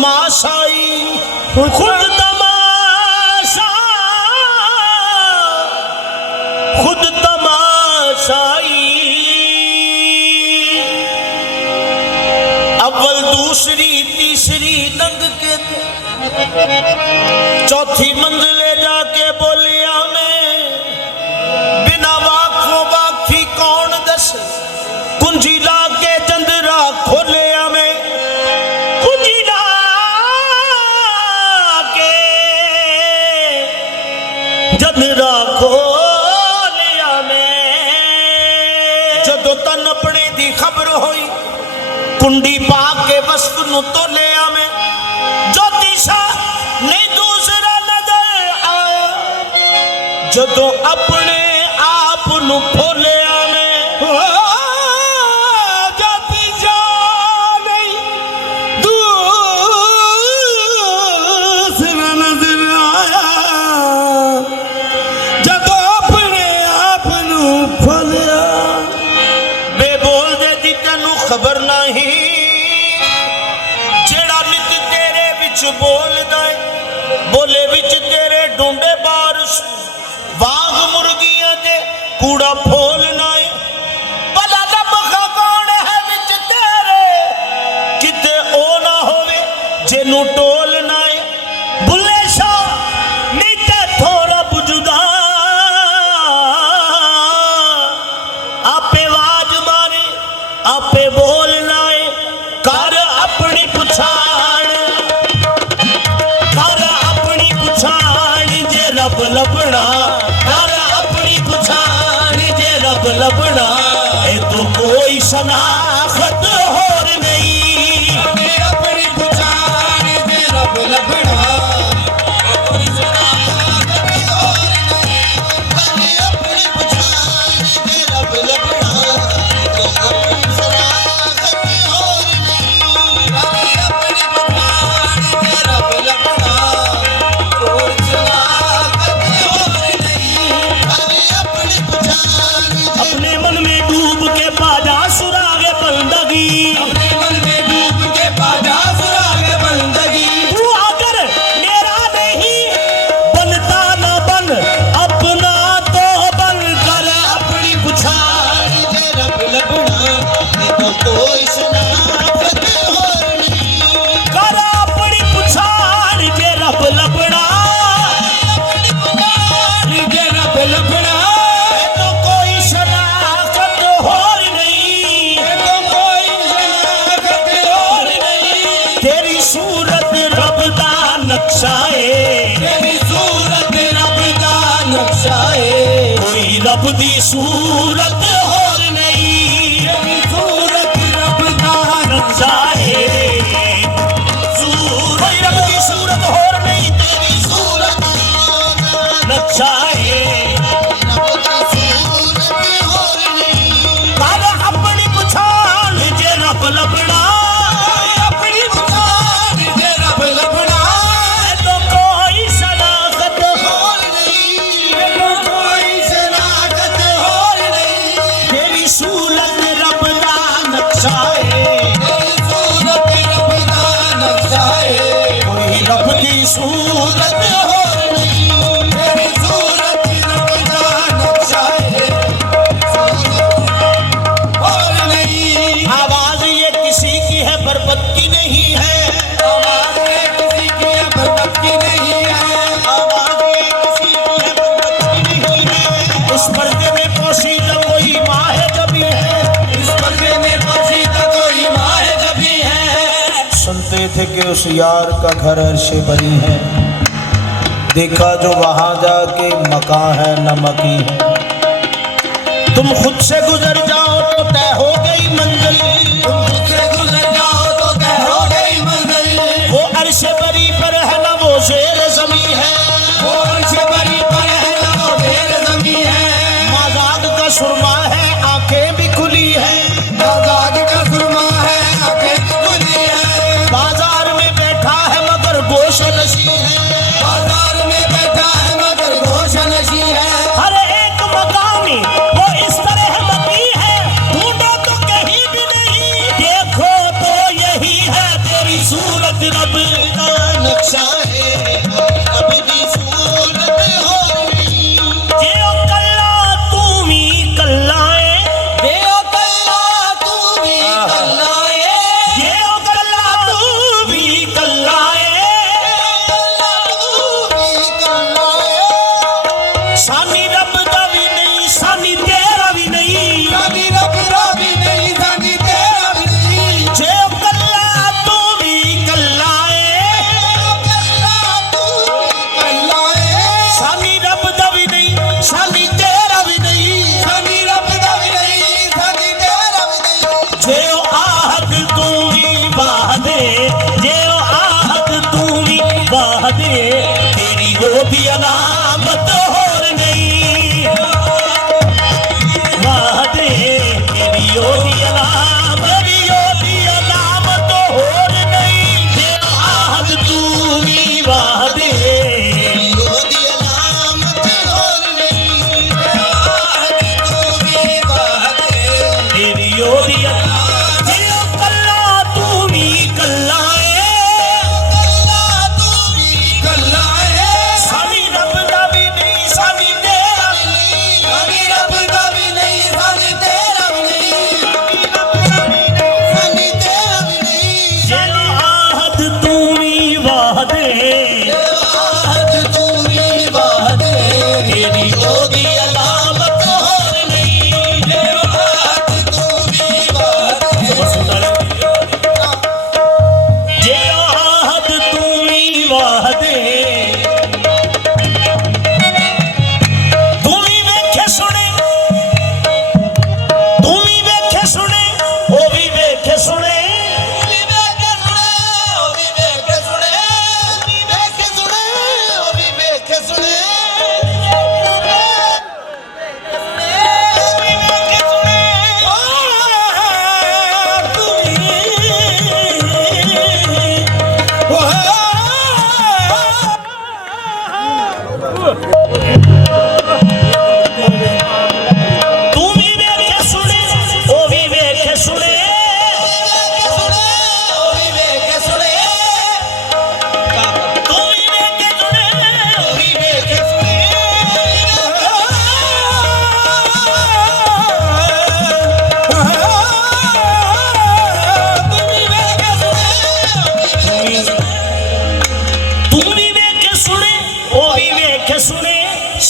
तमाशाई, खुद तमाशा, खुद तमाशाई। अव्वल दूसरी तीसरी दंग के चौथी मंजिले जाके बोलिया में बिना वाकफों वाकफी कौन दस कुंजी ला के चंद्रा खोलिया में कुंजी ला के चंद्रा खोलिया में जदों तन अपने दी खबर होई कुंडी पा के वस्तु नु तोलिया में ज्योतिषा नहीं दूसरा नजर आया जदों अपने आप नु खोलिया में ज्योतिषा नहीं दूसरा नजर आया जदों अपने आप नु खोलिया। बे बोल दे दी तेनू खबर नहीं बोलदा बोले विच तेरे ढूंढे बारिश बाग मुर्गियां दे कूड़ा फोलना है भला दबखा कौन है विच तेरे किते ओ ना होवे जेनू टोलना है बुले शाह नीते थोड़ा बुझदा आपे आवाज मारे आपे बोलना है कर अपनी पुछाण रब लबना कर अपनी पुछाण जे रब लबना ए तो कोई शनाखत होर नहीं अपनी पुछाण जे रब लबना कोई शनाखत होर नहीं अपनी पुछाण जे रब लबना तो कोई शनाखत होर नहीं अपनी पुछाण जे रब लबना अपने मन में डूब के पाजा सुरागे बंदगी अपने मन में डूब के पाजा सुरागे बंदगी तू आकर मेरा नहीं बनता न बन अपना तो बन कर अपनी पुछाण जे रब लबना तो कोई शनाखत होर नहीं कर अपनी पुछाण जे रब लबना अपनी पुछाण जे रब लबना नक्शाए तेरी सूरत रब दा नक्शाए कोई रब दी सूरत होर नहीं तेरी सूरत रब दा नक्शाए कोई रब दी सूरत होर नहीं तेरी सूरत नक्शाए रब दी सूरत होर नहीं कर अपनी पुछाण जे रब लबना सूरत होर नहीं तेरी सूरत रब दा नक्शाए होर नहीं। आवाज ये किसी की है बरबत की नहीं है आवाज ये किसी की है बरबत की नहीं है आवाज ये किसी की है बरबत की नहीं है उस पर्दे में पोशीदा कोई माँ है जबी है इस पर्दे में पोशीदा कोई माँ है जबी है। सुनते थे कि उस यार का घर अर्शे बनी है देखा जो वहां जाके मकान है नमकी है तुम खुद से गुजर जाओ तो तय हो गई मंजिल तुम खुद से गुजर जाओ तो तय हो गई मंजिल वो अर्शे बरी पर है ना वो शेर ज़मी है वो अर्शे बरी पर है ना वो शेर ज़मी है माज़ाद का सुरमा है आंखें भी खुली है माज़ाद का सुरमा है आंखें खुली है बाजार में बैठा है मगर गोश नशी है बाजार में बैठा है मगर गोश नशी है हर एक मकामी वो इस तरह मकी है ओदी अल्लाह जे कल्ला तू भी कल्ला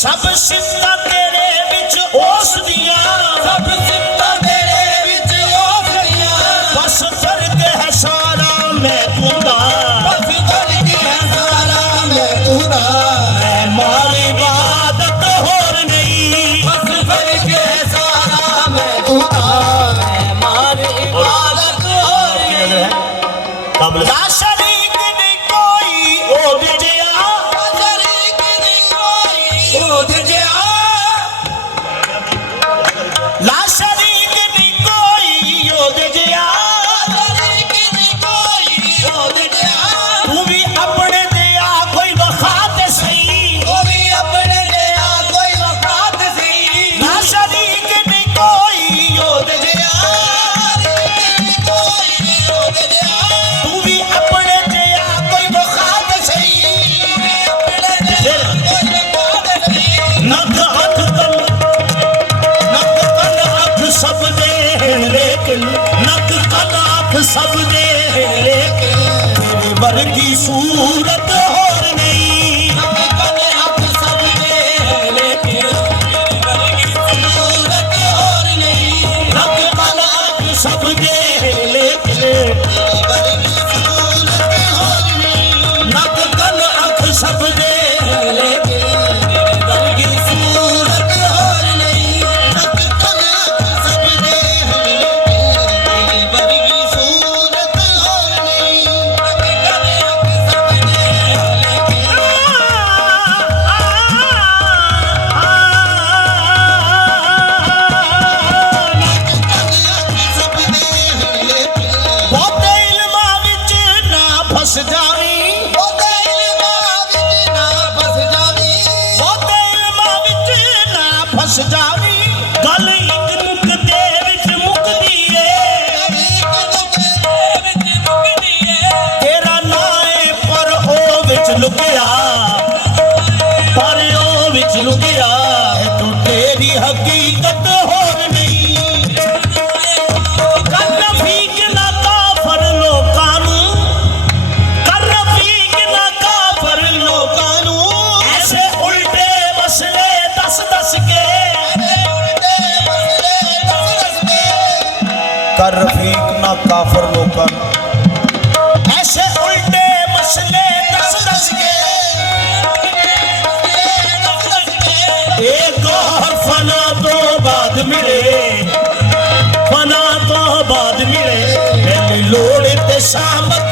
सब सिफतां तेरे विच ओस दियां सब सिफतां तेरे विच ओस दियां बस फर्क है सारा मैं तूंदा बस फर्क है सारा मैं तूंदा मैं माल इबादत होर नहीं बस फर्क है सारा मैं तूंदा मैं माल इबादत होर नहीं काबिल ला शरीक नहीं कोई ओ बिजया ला शरीक नहीं कोई योद जिया तू भी अपने दिया कोई वखात सही तू भी अपने दिया कोई वखात सही ला शरीक नहीं कोई योद जिया तू भी अपने दिया कोई वखात सही नक हथ सब दे लेकिन नक कन आँख सब दे लेकिन तेरे वर्गी सूरत होर नहीं नक कन आँख सब दे लेकिन तेरे वर्गी सूरत होर नहीं नक कन आँख सब दे लेकिन तेरे वर्गी सूरत होर नहीं नक कन आँख सब दे लेकिन तेरे वर्गी सूरत होर नहीं नक कन फस जावी ओदे इल्मां विच ना फस जावी ओदे इल्मां विच ना फस जावी गल इक नुक्ते विच मुकदी ए एक नुक्ते विच मुकदी ए तेरा नाम है पर ओ विच लुकिया पर ओ विच लुकिया तू तेरी हकीकत होर नहीं कर रफीक ना काफर लोका ऐसे उल्टे मसले दस दस के एक और फना तो बाद मिले फना तो बाद मिले लोड़ ते शामत